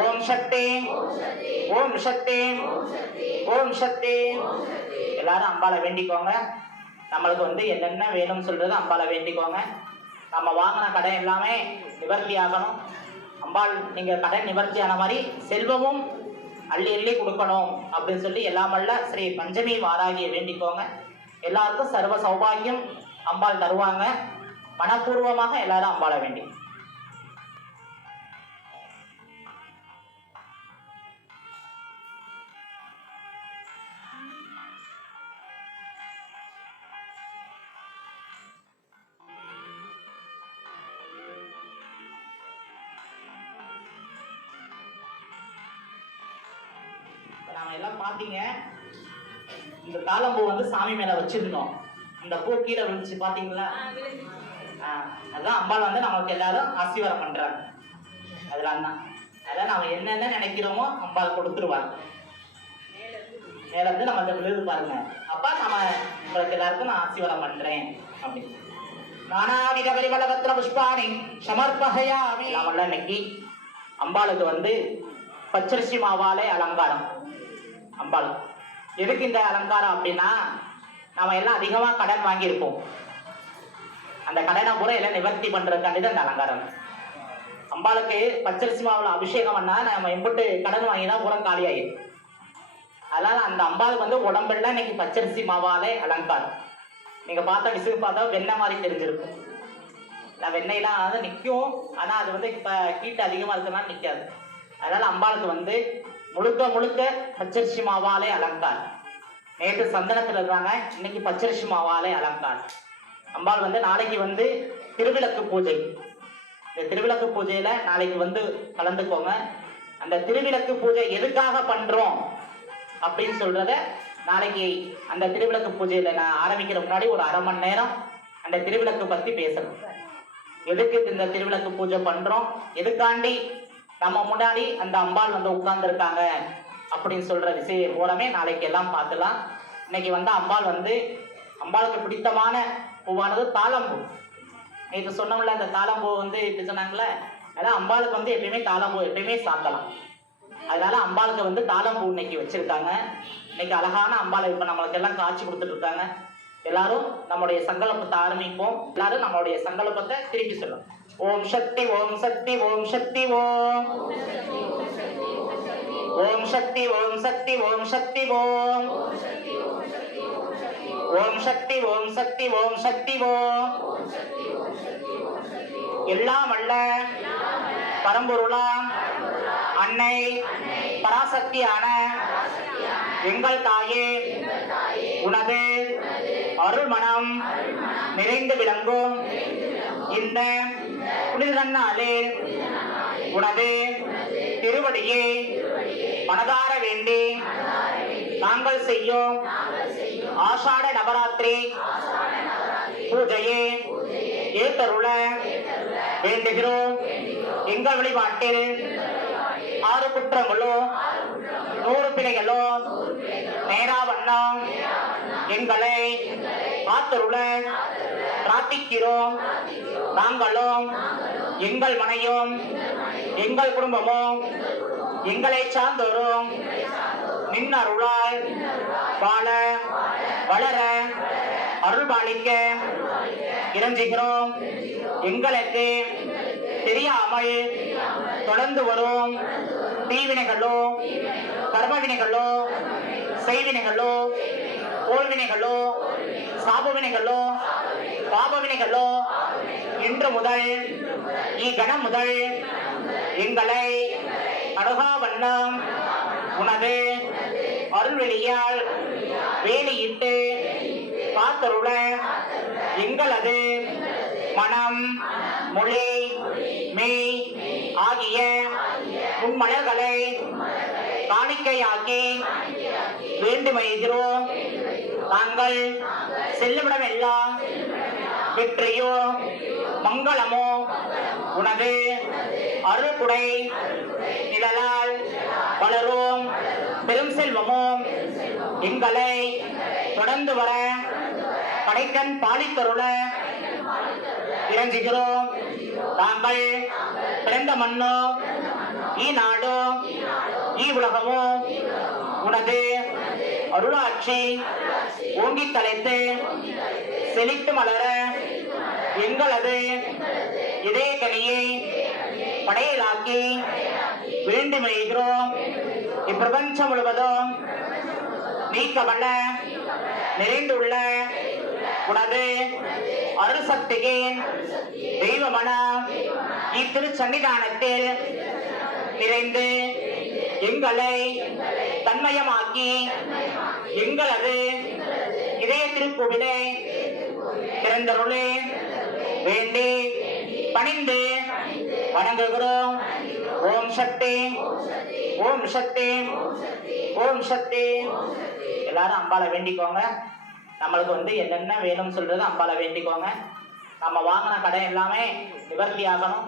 ஓம் சக்தி, ஓம் சக்தி, ஓம் சக்தி. எல்லாரும் அம்பாளை வேண்டிக்கோங்க. நம்மளுக்கு வந்து என்னென்ன வேணும்னு சொல்றது அம்பாளை வேண்டிக்கோங்க. நம்ம வாங்கின கடன் எல்லாமே நிவர்த்தி ஆகணும். அம்பாள் நீங்க கடன் நிவர்த்தி ஆன மாதிரி செல்வமும் அள்ளி அள்ளி கொடுக்கணும் அப்படின்னு சொல்லி எல்லாம் வல்ல ஸ்ரீ பஞ்சமி வாராகியை வேண்டிக்கோங்க. எல்லாருக்கும் சர்வ சௌபாகியம் அம்பாள் தருவாங்க. மனப்பூர்வமாக எல்லாரும் அம்பாளை வேண்டி நாம எல்லாம் பாத்தீங்க. இந்த தாளம்பூ வந்து சாமி மேல வச்சிருந்தோம். இந்த பூ கீழே விழுந்துச்சு பாத்தீங்களா? அதான் அம்பாள் வந்து நமக்கு எல்லாரும் ஆசீர்வாதம் பண்றாங்க. அதெல்லாம் தான். அதான் நம்ம என்னென்ன நினைக்கிறோமோ அம்பாள் கொடுத்துருவாங்க. மேல இருந்து நம்ம விழுது பாருங்க. அப்பா நம்ம உங்களுக்கு எல்லாருக்கும் நான் ஆசீர்வாதம் பண்றேன் அப்படின்னு. நானாவித பரிமளபத்திர புஷ்பாணி சமர்ப்பயாமி. நாமெல்லாம் இன்னைக்கு அம்பாளுக்கு வந்து பச்சரிசி மாவாலே அலங்காரம். அம்பாள் எதுக்கு இந்த அலங்காரம் அப்படின்னா, நாம எல்லாம் அதிகமா கடன் வாங்கியிருப்போம். அந்த கடனை பூரா எல்லாம் நிவர்த்தி பண்றதுக்காண்டி தான் இந்த அலங்காரம். அம்பாளுக்கு பச்சரிசி மாவுல அபிஷேகம் பண்ணா நம்ம எம்பிட்டு கடன் வாங்கினா பூரா காலியாயிடும். அதனால அந்த அம்பாளுக்கு வந்து உடம்பெல்லாம் இன்னைக்கு பச்சரிசி மாவாலே அலங்காரம். நீங்க பார்த்த விஷயம் பார்த்தா வெண்ணெய் மாதிரி தெரிஞ்சிருக்கும். வெண்ணெய்லாம் வந்து நிற்கும். ஆனா அது வந்து இப்ப ஹீட் அதிகமா இருக்குன்னா நிற்காது. அதனால அம்பாளுக்கு வந்து முழுக்க முழுக்க பச்சரிசி மாவாலே அலங்காரம். நேற்று சந்தனத்துல இருக்காங்க, இன்னைக்கு பச்சரிசி மாவாலே அலங்காரம். அம்பாள் வந்து நாளைக்கு வந்து திருவிளக்கு பூஜை. இந்த திருவிளக்கு பூஜையில நாளைக்கு வந்து கலந்துக்கோங்க. அந்த திருவிளக்கு பூஜை எதுக்காக பண்றோம் அப்படின்னு சொல்றத நாளைக்கு அந்த திருவிளக்கு பூஜையில நான் ஆரம்பிக்கிற முன்னாடி ஒரு அரை மணி நேரம் அந்த திருவிளக்கு பத்தி பேசணும். எதுக்கு இந்த திருவிளக்கு பூஜை பண்றோம், எதுக்காண்டி நம்ம முன்னாடி அந்த அம்பாள் வந்து உட்கார்ந்து இருக்காங்க அப்படின்னு சொல்ற விஷயம் மூலமே நாளைக்கு எல்லாம் பார்க்கலாம். இன்னைக்கு வந்து அம்பாள் வந்து அம்பாளுக்கு பிடித்தமான பூவானது தாளம்பூ. நேற்று சொன்னோம்ல, அந்த தாளம்பூ வந்து இப்படி சொன்னாங்களே, அதான் அம்பாளுக்கு வந்து எப்பயுமே தாளம்பூ எப்பயுமே சாத்தலாம். அதனால அம்பாளுக்கு வந்து தாளம்பூ இன்னைக்கு வச்சிருக்காங்க. இன்னைக்கு அழகான அம்பாளை இப்ப நம்மளுக்கு எல்லாம் காட்சி கொடுத்துட்டு இருக்காங்க. எல்லாரும் நம்முடைய சங்கல்பத்தை ஆரம்பிப்போம். எல்லாரும் நம்மளுடைய சங்கல்பத்தை திருப்பி சொல்லணும். ஓம் சக்தி, ஓம் சக்தி, ஓம் சக்தி, ஓம் ஓம் சக்தி, ஓம் சக்தி, ஓம் சக்தி, ஓம் ஓம் சக்தி, ஓம் சக்தி, ஓம் சக்தி, ஓம். எல்லாம் வல்ல பரம்பொருளா அன்னை பராசக்தியான எங்கள் தாயே, உனது அருள் மனம் நிறைந்து விளங்கும் இந்த புனித நன்னாளே உனது திருவடியை மனதார வேண்டி நாங்கள் செய்யும் ஆஷாட நவராத்திரி பூஜையை ஏத்தருள வேண்டுகிறோம். எங்கள் வழிபாட்டில் 6 குற்றங்களோ 100 பிழைகளோ நேராவண்ணம் எங்களை காத்தருள பிரார்த்திக்கிறோம். நாங்களும் எங்கள் மனையும் எங்கள் குடும்பமும் எங்களை சார்ந்தோரும் நின்னருளால் வாழ வளர அருள்பாலிக்க இறைஞ்சுகிறோம். எங்களுக்கு தெரியாமல் தொடர்ந்து வரும் தீவினைகளோ கர்மவினைகளோ செய்வினைகளோ போல்வினைகளோ சாபவினைகளோ பாபவினைகளோ இன்று முதல் இக்கணம் முதல் எங்களை அணுகா வண்ணம் உனது அருள்வெளியால் வேலியிட்டு காத்தருள எங்களது மனம் மொழி மெய் ஆகிய உன்மலர்களை காணிக்கையாக்கி வேண்டுமைகிறோம். நாங்கள் செல்லுமிடம் எல்லாம் வெற்றியோ மங்களமோ உனது அருள்குடை நிழலால் வளரும் பெரும் செல்வமோ எங்களை தொடர்ந்து வர கடைக்கண் பாலித்தருள இறைஞ்சுகிறோம். நாங்கள் பிறந்த மண்ணோ ஈநாடும் உலகமும் உனது அருளாட்சி ஓங்கி தலைத்து செழித்து மலர எங்களது இதய கனியை படையலாக்கி வேண்டுமெய்கிறோம். இப்பிரபஞ்சம் முழுவதும் நீக்கவல்ல நிறைந்துள்ள உனது அருள் சக்தியின் தெய்வமன இத்திருச்சன்னிதானத்தில் நிறைந்து எங்களை தன்மயமாக்கி எங்களது இதய திருக்கோவிலை திறந்தருளே வேண்டி பணிந்து வணங்குகிறோம். ஓம் சக்தி, ஓம் சக்தி, ஓம் சக்தி. எல்லாரும் அம்பாளை வேண்டிக்கோங்க. நம்மளுக்கு என்னென்ன வேணும்னு சொல்றது அம்பாளை வேண்டிக்கோங்க. நம்ம வாங்கின கடன் எல்லாமே நிவர்த்தி ஆகணும்.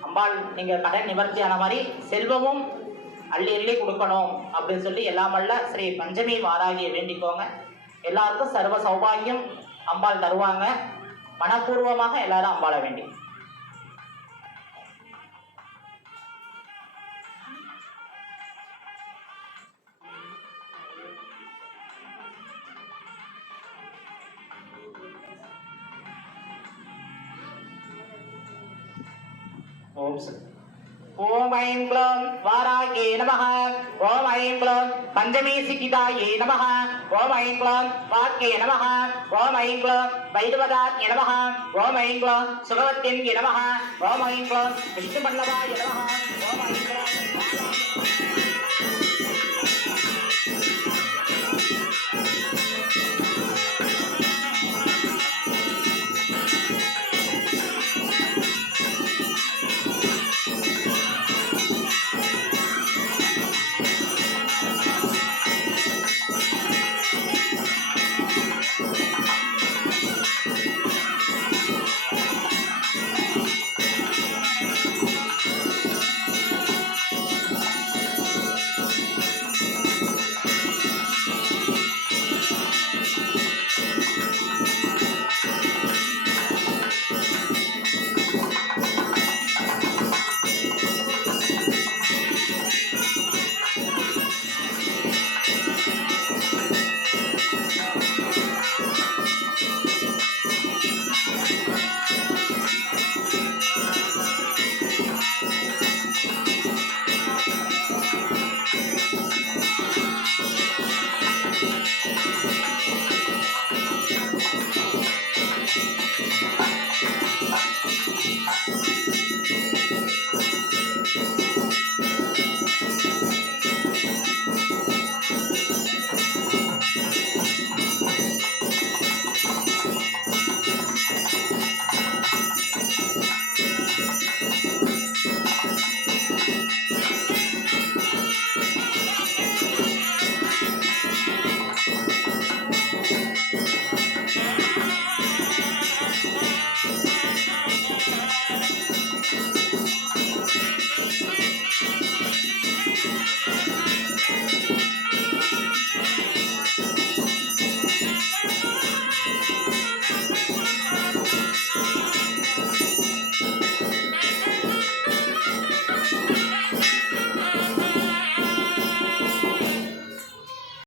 அம்பாள் நீங்க கடன் நிவர்த்தி ஆன மாதிரி செல்வமும் அள்ளி அள்ளி கொடுக்கணும் அப்படின்னு சொல்லி எல்லாம் வல்ல ஸ்ரீ பஞ்சமி வாராகியை வேண்டிக்கோங்க. எல்லாருக்கும் சர்வ சௌபாகியம் அம்பாள் தருவாங்க. மனப்பூர்வமாக எல்லாரும் அம்பாளை வேண்டி ஓம் ஐம் க்ளோம் வாராகியே நமஹ. ஓம் ஐம் க்ளோம் பஞ்சமி சிகிதாயே நமஹ. ஓம் ஐம் க்ளோம் வாக்யே நமஹ. ஓம் ஐம் க்ளோம் வைரவதாத்யே நமஹ. ஓம் ஐம் க்ளோம் சுகவத்யன்யே நமஹ. ஓம் ஐம் க்ளோம் விஷ்ணுபல்லவாய நமஹ. ஓம் ஐம்